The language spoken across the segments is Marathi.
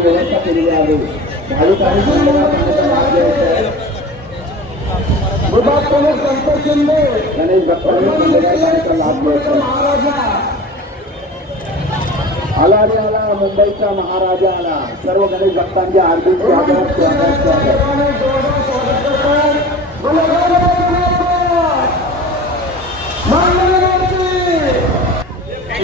व्यवस्था केलेली आहे भाविक आणि शिंदे गणेश भक्तांनी लाभ घ्यायचा आला रे आला मुंबईचा महाराजा आला सर्व गणेश भक्तांच्या हार्दिक स्वागत स्वागत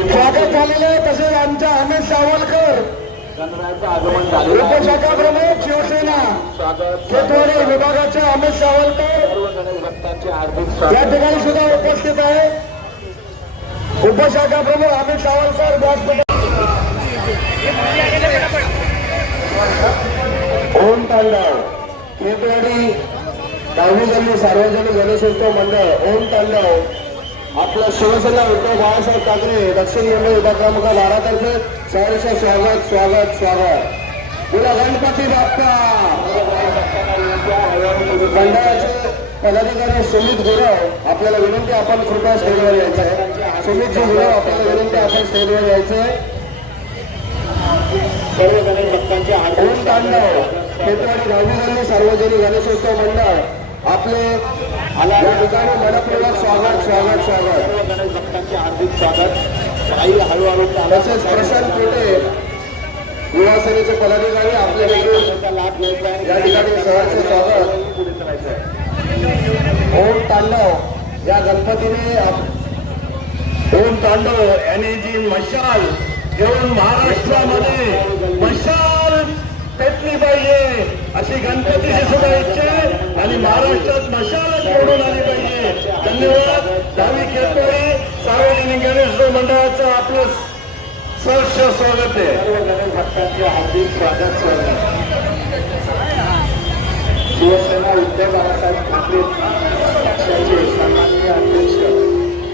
स्वागत झालेलं आहे तसेच आमच्या अमित सावलकर उपशाखा प्रमुख शिवसेना खेतवाडी विभागाचे अमित सावलकर या ठिकाणी सुद्धा उपस्थित आहे. उपशाखा प्रमुख अमित सावलकर ओम तांडव खेतवाडी दहावी गल्ली सार्वजनिक गणेशोत्सव मंडळ ओम तांडव. आपला शिवसेना उद्धव बाळासाहेब ठाकरे दक्षिण मुंबई विभाग क्रमांक बारातर्फे सहर्ष स्वागत स्वागत. स्वागत पुढे गणपती बाप्पा. मंडळाचे पदाधिकारी सुमित गुरव आपल्याला विनंती आपण कृपया स्टेजवर यायचं आहे सुमित गुरव आपल्याला विनंती आपण स्टेजवर यायचं आहे सर्व गणेश भक्तांचे आठवण तांडव खेतवाडी गांधी गल्ली सार्वजनिक गणेशोत्सव मंडळ. आपले या ठिकाणी मनपूर्वक स्वागत स्वागत स्वागत. गणेश भक्तांचे हार्दिक स्वागत. काही हळूहळू तसेच प्रशांत पेटे युवा सेनेचे पदाधिकारी आपल्या देखील लाभ घ्यायचा आहे या ठिकाणी सहर्ष स्वागत. ओम तांडव. या गणपतीने ओम तांडव यांनी जी मशाल घेऊन महाराष्ट्रामध्ये मशाल पेटली पाहिजे. अशी गणपतीची सुद्धा इच्छा आणि महाराष्ट्रात मशाल जोडून आली पाहिजे? धन्यवाद. दहावी खेळतोळी सार्वजनिक गणेश मंडळाचं आपलं सहर्ष स्वागत आहे. सर्व गणेश भक्तांचे हार्दिक स्वागत स्वागत शिवसेना उद्धव बाळासाहेब ठाकरे पक्षाचे सन्माननीय अध्यक्ष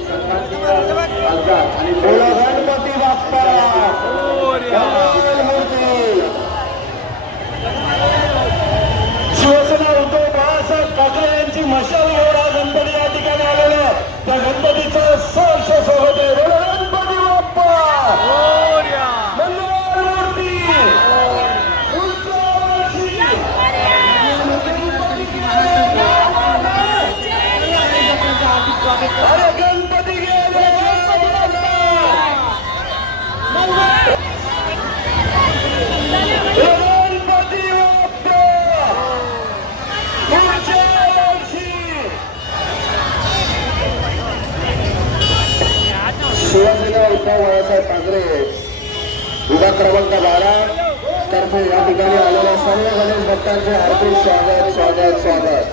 सन्माननीय खासदार आणि गणपती बाप्पा. क्रमांक बारा. तर्फे या ठिकाणी आलेल्या सर्व गणेश भक्तांचे हार्दिक स्वागत स्वागत स्वागत.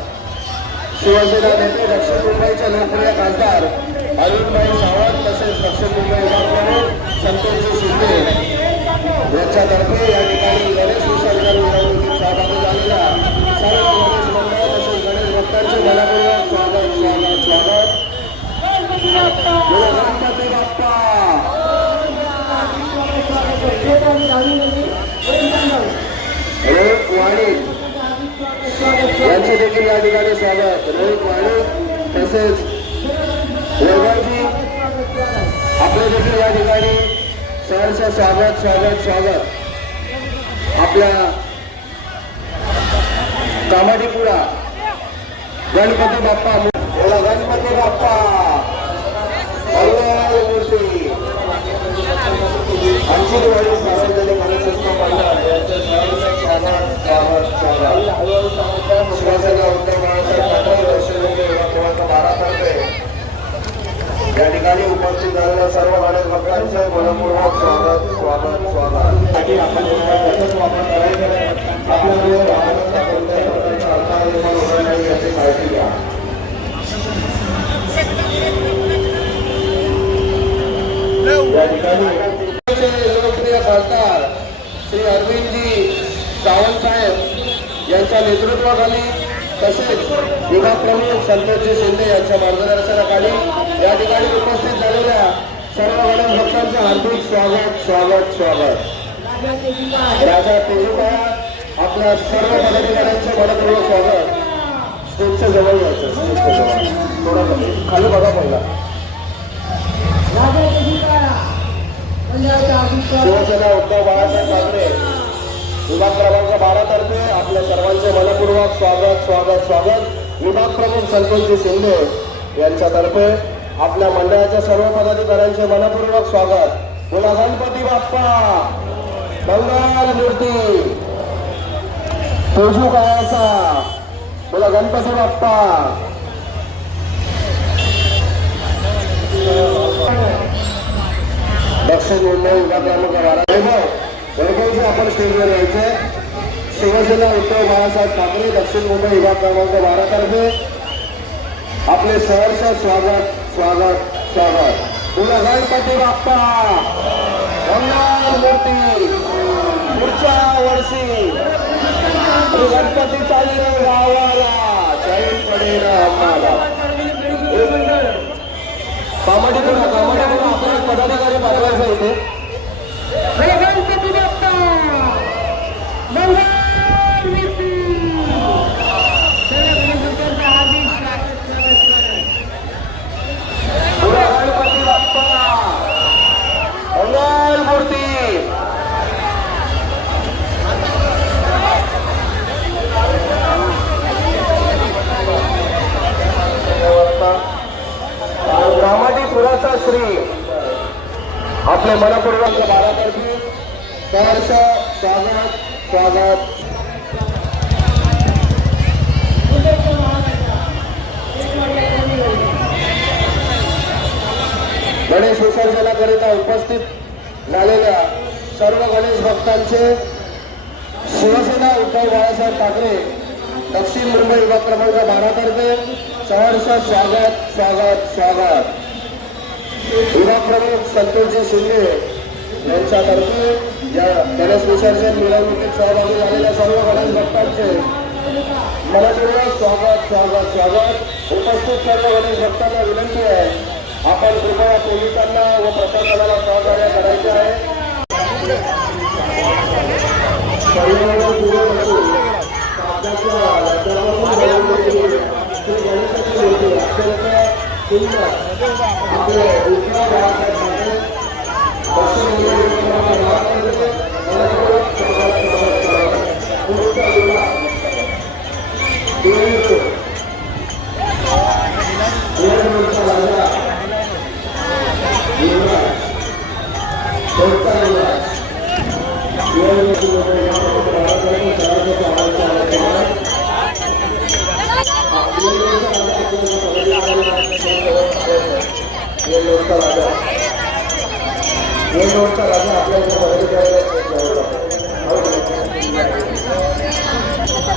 शिवसेना नेते दक्षिण मुंबईचे लोकप्रिय खासदार अरुणभाई सावंत तसेच दक्षिण मुंबई प्रमुख संतोषजी शिंदे. यांच्यातर्फे या ठिकाणी गणेश विसर्जन मिरवणुकीत सहभागी झालेल्या सर्व गणेश मंडळ तसेच गणेश भक्तांचे मनापूर्वक स्वागत स्वागत स्वागत देखील या ठिकाणी स्वागत. रोहित माणूक तसेच वैभवजी आपले देखील या ठिकाणी सहर्ष स्वागत स्वागत स्वागत. आपल्या कामाडीपुरा गणपती बाप्पा बोला गणपती बाप्पा. मंगळमूर्ती अंशिकवाडी सार्वजनिक गणेशोत्सव मंडळ यांचे सहर्ष स्वागत स्वागत स्वागत शिवसेना उद्धव बाळासाहेब ठाकरे दर्शनोगे युवा केव्हाचा बारा तारखे या ठिकाणी उपस्थित झालेल्या सर्व गणेश भक्तांचे मनपूर्वक स्वागत स्वागत स्वागत साठी आपण त्याचाच वापर करायचा आपल्यामुळे वाहनांचा कोणत्याही प्रकारचा अडथळा निर्माण होणार नाही याची काळजी घ्या या ठिकाणी नेतृत्वाखाली तसेच विभागप्रमुख संतोषजी शिंदे यांच्या मार्गदर्शनाखाली या ठिकाणी उपस्थित झालेल्या सर्व गणेश भक्तांचे हार्दिक स्वागत स्वागत स्वागत. राजा तेजूबाया आपल्या सर्व पदाधिकाऱ्यांचं मनपूर्वक स्वागत. स्टेजच्या जवळ यायचं स्टेजच्या जवळ. थोडा कमी खाली बघा पहिला. शिवसेना उद्धव बाळासाहेब ठाकरे विभाग क्रमांक बारा तर्फे आपल्या सर्वांचे मनपूर्वक स्वागत स्वागत स्वागत. विभाग प्रमुख संतोषजी शिंदे यांच्यातर्फे आपल्या मंडळाच्या सर्व पदाधिकाऱ्यांचे मनपूर्वक स्वागत. बोला गणपती बाप्पा. मंगल मूर्ती. तेजू कायाचा बोला गणपती बाप्पा. दक्षिण मुंबई विभाग क्रमांक बारा वैभवजी आपण स्टेजवर यायचे शिवसेना उद्धव बाळासाहेब ठाकरे दक्षिण मुंबई विभाग क्रमांक बारा तर्फे आपले सहर्ष स्वागत स्वागत स्वागत. पुन्हा गणपती बाप्पा! मूर्ती पुढच्या वर्षी गणपती चालले गावाला. जैन पडेल आम्हाला कामाडी पुन्हा कामाडी पुन्हा आपण पदाधिकारी पाठवायचा इथे. One सहर्ष स्वागत स्वागत. गणेश विसर्जनाकरिता उपस्थित झालेल्या सर्व गणेश भक्तांचे शिवसेना उद्धव बाळासाहेब ठाकरे दक्षिण मुंबई विभाग क्रमांक बारा सहर्ष स्वागत स्वागत स्वागत. विभाग प्रमुख संतोषजी शिंदे यांच्यातर्फे या गणेश विसर्जन मिरवणुकीत सहभागी झालेल्या सर्व गणेश भक्तांचे मनपूर्वक स्वागत स्वागत स्वागत. उपस्थित सर्व गणेश भक्तांना विनंती आहे. आपण कृपया पोलिसांना व प्रशासनाला सहकार्य करायचे आहे. आपले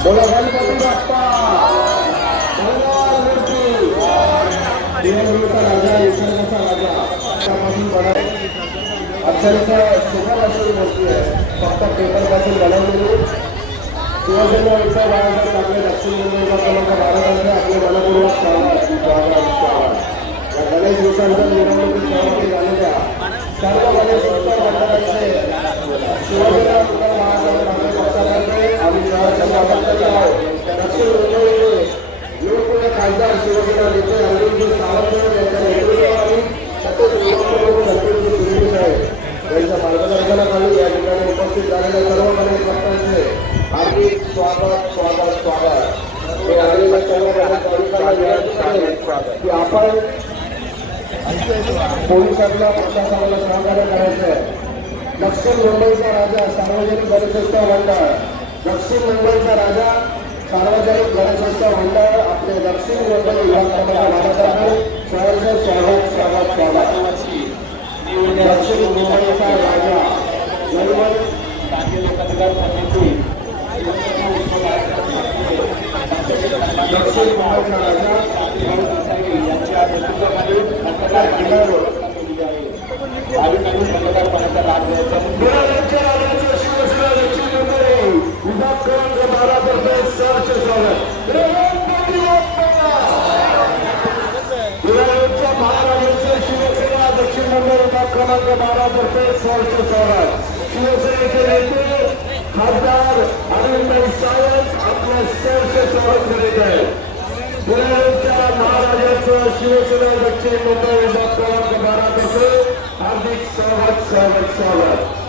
बोला गणपती बाप्पा मंगलमूर्ती वेल्लोरचा राजा निसर्गाचा राजा। त्यापासून बनव अत्यंत सुंदर अशी मूर्ती आहे फक्त पेपरपासून बनवलेली शिवसेना विचार बाळासाहेब ठाकरे दक्षिण मुंबईचा क्रमांक बारामध्ये आपले मनपूर्वक या गणेश दिवसांच्या निवडणुकीत सहभागी झालेल्या सर्व गणेश उत्सव मंडळाचे शिवसेना उत्तर बाळासाहेब ठाकरे पक्षातर्फे आम्ही सहभागी आहोत. दक्षिण मुंबईचे लोकप्रिय खासदार शिवसेना नेते उपस्थित झालेल्या सर्व कार्यकर्त्यांचे हार्दिक स्वागत स्वागत स्वागत. हे आलेल्या सर्व कार्यकर्त्यांना विनंती भाविकांना की आपण पोलिसांना प्रशासनाला सहकार्य करायचं आहे. दक्षिण मुंबईचा राजा सार्वजनिक गणेशोत्सव मंडळ. दक्षिण मुंबईचा राजा सार्वजनिक गणेशोत्सव मंडळ. आपले दक्षिण मुंबई विभागाचा मानत आहे सर्वांचं स्वागत स्वागत स्वागत. दक्षिण मुंबईचा राजा निर्मल दक्षिण मुंबईचा राजा यांच्या नेतृत्वाखाली मतदार केंद्रावर बुलढाण्याच्या राजाच्या शिवसेना दक्षिण मुंबई विभाग क्रमांक बारा तर्फे सहर्ष स्वागत गणपती बाप्पा! बुलढाण्याच्या महाराजांच्या शिवसेना दक्षिण मुंबई विभाग क्रमांक बारा तर्फे सहर्ष स्वागत शिवसेनेचे नेते खासदार अरविंद सावंत आपलं सहर्ष स्वागत करीत बुलढाण्याच्या महाराजांचं शिवसेना दक्षिण मुंबई विभाग क्रमांक बारा तर्फे हार्दिक स्वागत स्वागत!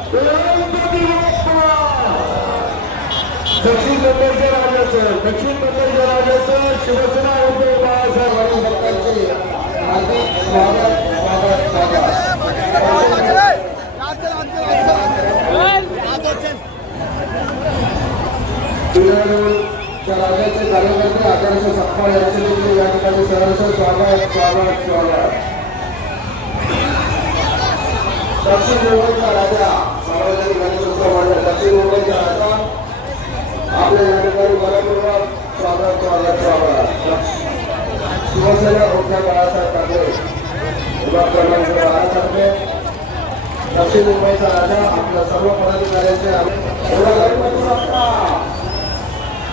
दक्षिण मुंबईच्या राजाचं दक्षिण मुंबईच्या राजाचं शिवसेना उद्धव बाळासाहेब आणि भक्तांचे हार्दिक स्वागत स्वागत स्वागत. त्या राज्याचे कार्यकर्ते आदर्श सप्पा यांचे देखील या ठिकाणी सहर्ष स्वागत स्वागत स्वागत. दक्षिण मुंबईचा राजा सार्वजनिक गणेशोत्सव मंडळ दक्षिण मुंबईचा राजा. आपल्या या ठिकाणी मनपूर्वक स्वागत स्वागत स्वागत. शिवसेना उद्धव बाळासाहेब ठाकरे विभाग क्रमांक बारातर्फे दक्षिण मुंबईचा राजा आपल्या सर्व पदाधिकाऱ्यांचे